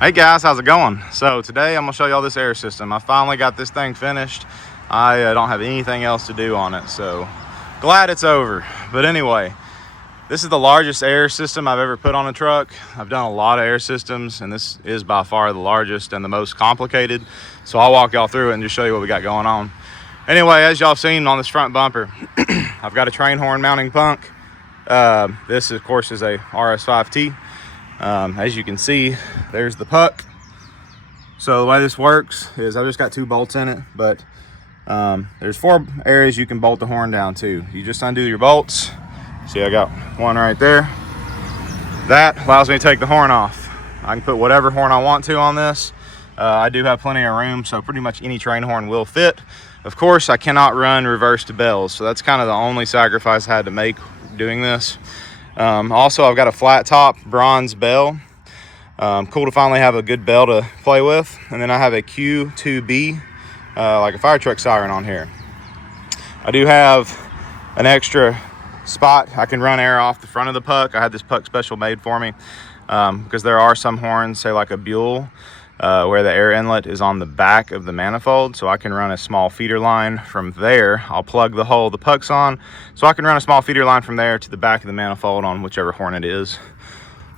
Hey guys, how's it going? So today I'm gonna show y'all this air system. I finally got this thing finished. I don't have anything else to do on it, so glad it's over. But anyway, this is the largest air system I've ever put on a truck. I've done a lot of air systems, and this is by far the largest and the most complicated. So I'll walk y'all through it and just show you what we got going on. Anyway, as y'all seen on this front bumper, I've got a train horn mounting punk. This of course is a RS5T. As you can see, there's the puck. So the way this works is I've just got 2 bolts in it, but there's 4 areas you can bolt the horn down to. You just undo your bolts. See, I got one right there. That allows me to take the horn off. I can put whatever horn I want to on this. I do have plenty of room, so pretty much any train horn will fit. Of course, I cannot run reverse to bells, so that's kind of the only sacrifice I had to make doing this. Also, I've got a flat top bronze bell. Cool to finally have a good bell to play with. And then I have a Q2B, like a fire truck siren on here. I do have an extra spot. I can run air off the front of the puck. I had this puck special made for me because there are some horns, say like a beable, where the air inlet is on the back of the manifold, so I can run a small feeder line from there. I'll plug the hole the puck's on, so I can run a small feeder line from there to the back of the manifold on whichever horn it is.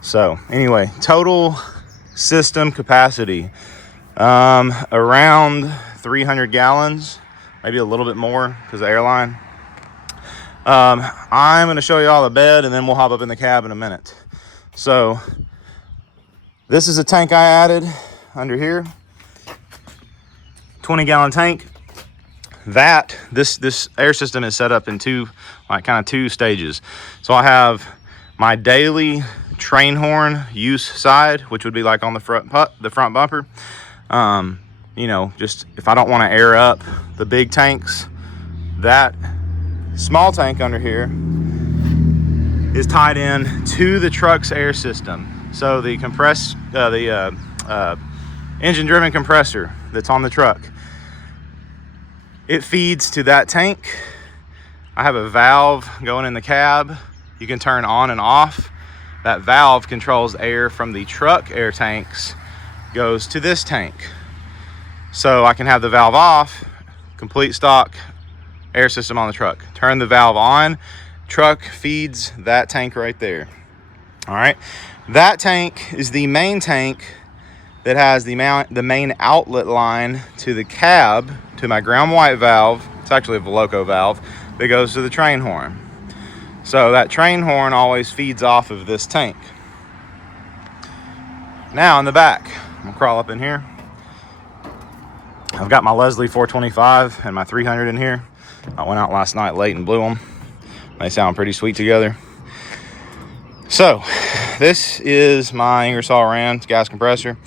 So anyway, total system capacity, around 300 gallons, maybe a little bit more because of the airline. I'm going to show you all the bed, and then we'll hop up in the cab in a minute. So this is a tank I added under here, 20-gallon tank. This air system is set up in two stages. So I have my daily train horn use side, which would be like on the front bumper. You know, just if I don't want to air up the big tanks, that small tank under here is tied in to the truck's air system. So the engine-driven compressor that's on the truck, it feeds to that tank. I have a valve going in the cab. You can turn on and off. That valve controls air from the truck air tanks, goes to this tank. So I can have the valve off, complete stock air system on the truck. Turn the valve on, truck feeds that tank right there. All right, that tank is the main tank that has the main outlet line to the cab, to my ground white valve. It's actually a Veloco valve that goes to the train horn. So that train horn always feeds off of this tank. Now in the back, I'm gonna crawl up in here. I've got my Leslie 425 and my 300 in here. I went out last night late and blew them. They sound pretty sweet together. So this is my Ingersoll Rand gas compressor.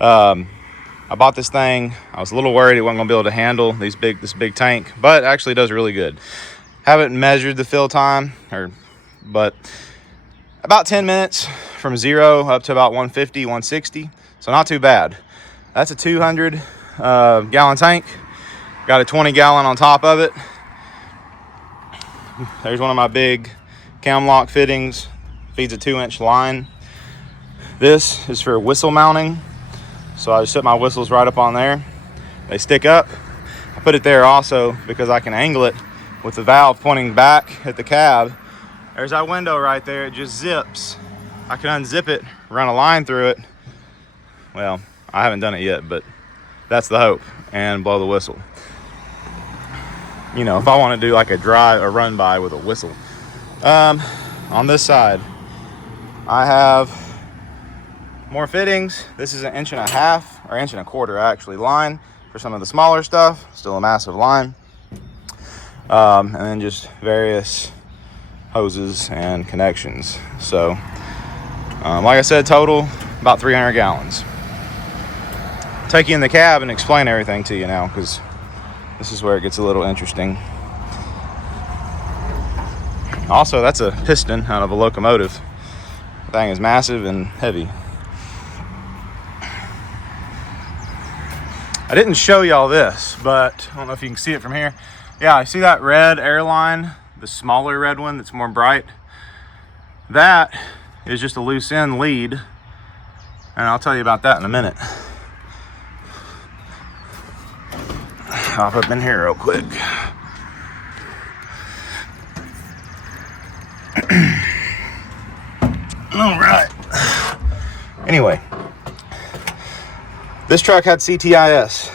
I bought this thing. I was a little worried it wasn't gonna be able to handle this big tank, but it actually does really good. Haven't measured the fill time, but about 10 minutes from 0 up to about 150, 160. So not too bad. That's a 200 gallon tank. Got a 20 gallon on top of it. There's one of my big cam lock fittings. Feeds a 2-inch line. This is for whistle mounting. So I just set my whistles right up on there. They stick up. I put it there also because I can angle it with the valve pointing back at the cab. There's that window right there. It just zips. I can unzip it, run a line through it. Well, I haven't done it yet, but that's the hope. And blow the whistle. You know, if I want to do like a run by with a whistle. On this side, I have more fittings. This is an 1.5 inch or 1.25 inch actually line for some of the smaller stuff. Still a massive line. And then just various hoses and connections. So like I said, total about 300 gallons. Take you in the cab and explain everything to you now, because this is where it gets a little interesting. Also, that's a piston out of a locomotive. The thing is massive and heavy. I didn't show y'all this, but I don't know if you can see it from here. Yeah, I see that red airline, the smaller red one that's more bright. That is just a loose end lead And I'll tell you about that in a minute. Hop up in here real quick. All right. Anyway, this truck had CTIS,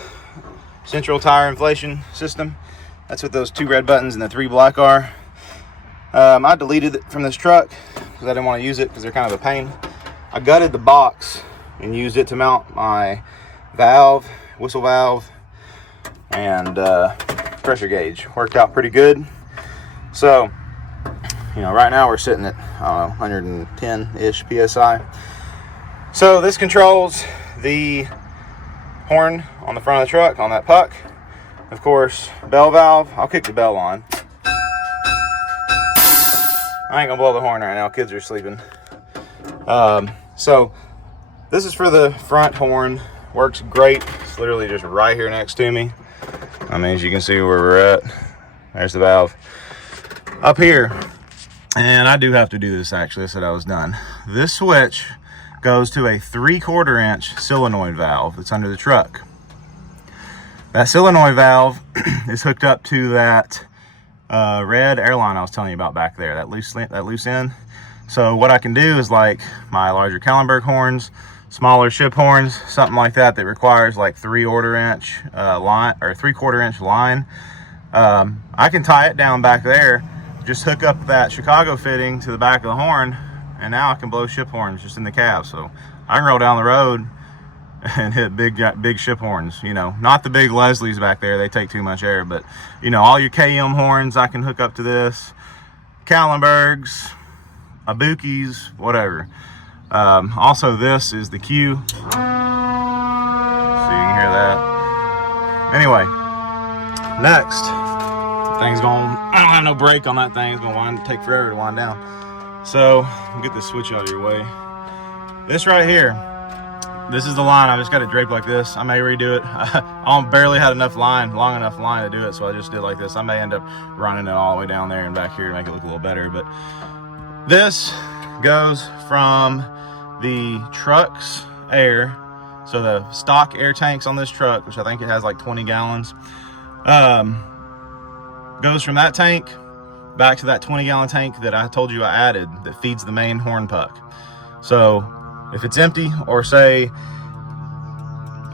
Central Tire Inflation System. That's what those 2 red buttons and the 3 black are. I deleted it from this truck because I didn't want to use it because they're kind of a pain. I gutted the box and used it to mount my valve, whistle valve, and pressure gauge. Worked out pretty good. So, you know, right now we're sitting at, I don't know, 110-ish PSI. So this controls the horn on the front of the truck on that puck. Of course, bell valve. I'll kick the bell on. I ain't gonna blow the horn right now, kids are sleeping. So this is for the front horn. Works great. It's literally just right here next to me. I mean, as you can see where we're at, there's the valve. Up here, and I do have to do this actually, I said I was done. This switch goes to a 3/4 inch solenoid valve that's under the truck. That solenoid valve is hooked up to that red airline I was telling you about back there, that loose end. So what I can do is, like my larger Kallenberg horns, smaller ship horns, something like that that requires like 3/4 inch line or 3/4 inch line, I can tie it down back there, just hook up that Chicago fitting to the back of the horn, and now I can blow ship horns just in the cab. So I can roll down the road and hit big ship horns, you know, not the big Leslie's back there, they take too much air, but you know, all your KM horns I can hook up to this, Kallenbergs, Ibukis, whatever. Also, this is the Q, so you can hear that. Anyway, next, thing's going, I don't have no brake on that thing, it's gonna take forever to wind down. So I'll get this switch out of your way. This right here, this is the line. I just got it draped like this. I may redo it. I barely had long enough line to do it, so I just did like this. I may end up running it all the way down there and back here to make it look a little better. But this goes from the truck's air, so the stock air tanks on this truck, which I think it has like 20 gallons, goes from that tank back to that 20-gallon tank that I told you I added that feeds the main horn puck. So if it's empty, or say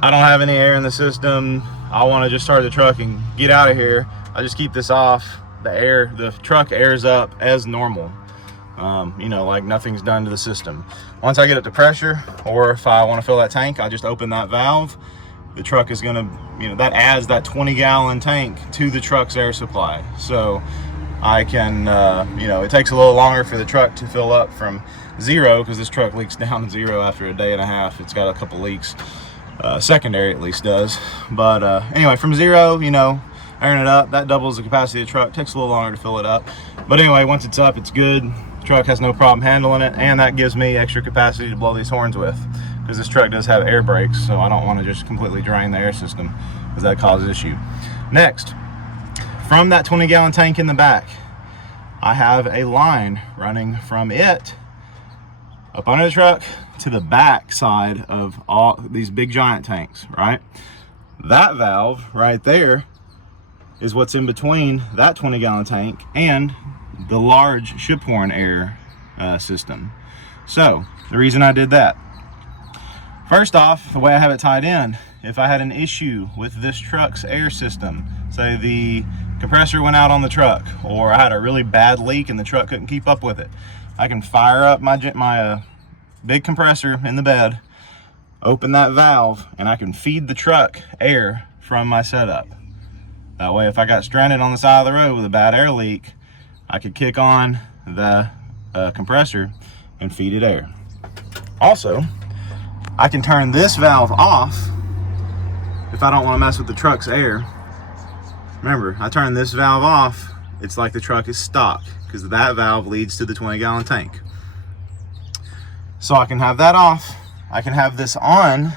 I don't have any air in the system, I want to just start the truck and get out of here, I just keep this off. The truck airs up as normal. You know, like nothing's done to the system. Once I get it to pressure, or if I want to fill that tank, I just open that valve. The truck is gonna, you know, that adds that 20-gallon tank to the truck's air supply. So I can, you know, it takes a little longer for the truck to fill up from zero, because this truck leaks down to zero after a day and a half. It's got a couple leaks, secondary at least does. But anyway, from zero, you know, airing it up, that doubles the capacity of the truck. Takes a little longer to fill it up, but anyway, once it's up, it's good. The truck has no problem handling it, and that gives me extra capacity to blow these horns with, because this truck does have air brakes, so I don't want to just completely drain the air system, because that causes issue. Next, from that 20-gallon tank in the back, I have a line running from it up under the truck to the back side of all these big giant tanks, right? That valve right there is what's in between that 20-gallon tank and the large ship horn air system. So the reason I did that, first off, the way I have it tied in, if I had an issue with this truck's air system, say the compressor went out on the truck, or I had a really bad leak and the truck couldn't keep up with it, I can fire up my big compressor in the bed, open that valve, and I can feed the truck air from my setup. That way, if I got stranded on the side of the road with a bad air leak, I could kick on the compressor and feed it air. Also, I can turn this valve off if I don't want to mess with the truck's air. Remember, I turn this valve off, it's like the truck is stock, because that valve leads to the 20-gallon tank. So I can have that off, I can have this on,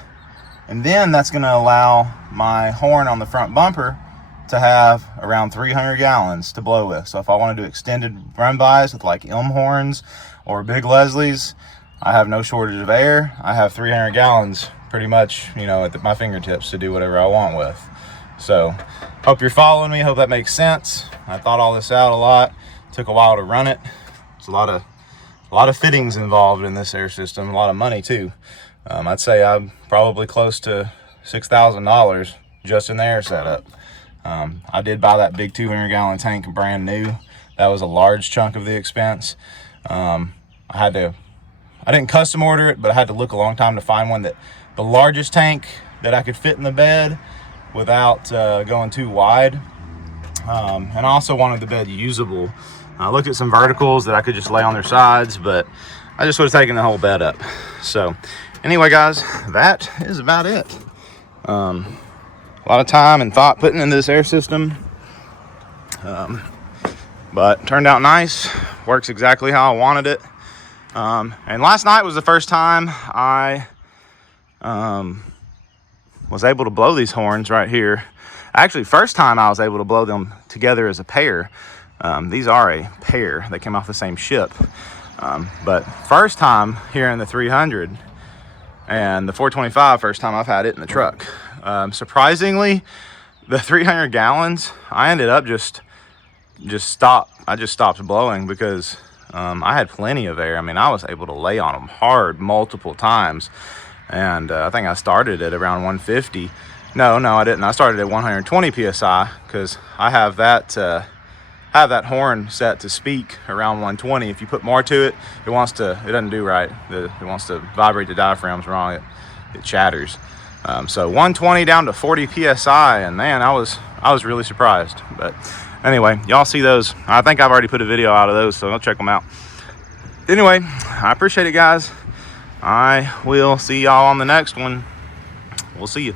and then that's going to allow my horn on the front bumper to have around 300 gallons to blow with. So if I want to do extended run-bys with like M horns or big Leslie's, I have no shortage of air. I have 300 gallons pretty much, you know, at my fingertips to do whatever I want with. So hope you're following me. Hope that makes sense. I thought all this out a lot. Took a while to run it. There's a lot of fittings involved in this air system, a lot of money too. I'd say I'm probably close to $6,000 just in the air setup. I did buy that big 200-gallon tank brand new. That was a large chunk of the expense. I didn't custom order it, but I had to look a long time to find one that the largest tank that I could fit in the bed without going too wide. And I also wanted the bed usable. I looked at some verticals that I could just lay on their sides, but I just would have taken the whole bed up. So anyway, guys, that is about it. A lot of time and thought putting into this air system, but turned out nice. Works exactly how I wanted it. And last night was the first time I was able to blow these horns right here. Actually, first time I was able to blow them together as a pair. These are a pair. They came off the same ship. But first time here in the 300 and the 425, first time I've had it in the truck. Surprisingly, the 300 gallons, I ended up I just stopped blowing because I had plenty of air. I mean, I was able to lay on them hard multiple times. And I think I started at around 150. No, I didn't. I started at 120 PSI because I have that horn set to speak around 120. If you put more to it, it doesn't do right. It wants to vibrate the diaphragms wrong. It chatters. So 120 down to 40 PSI, and man, I was really surprised. But anyway, y'all see those. I think I've already put a video out of those, so I'll check them out. Anyway, I appreciate it, guys. I will see y'all on the next one. We'll see you.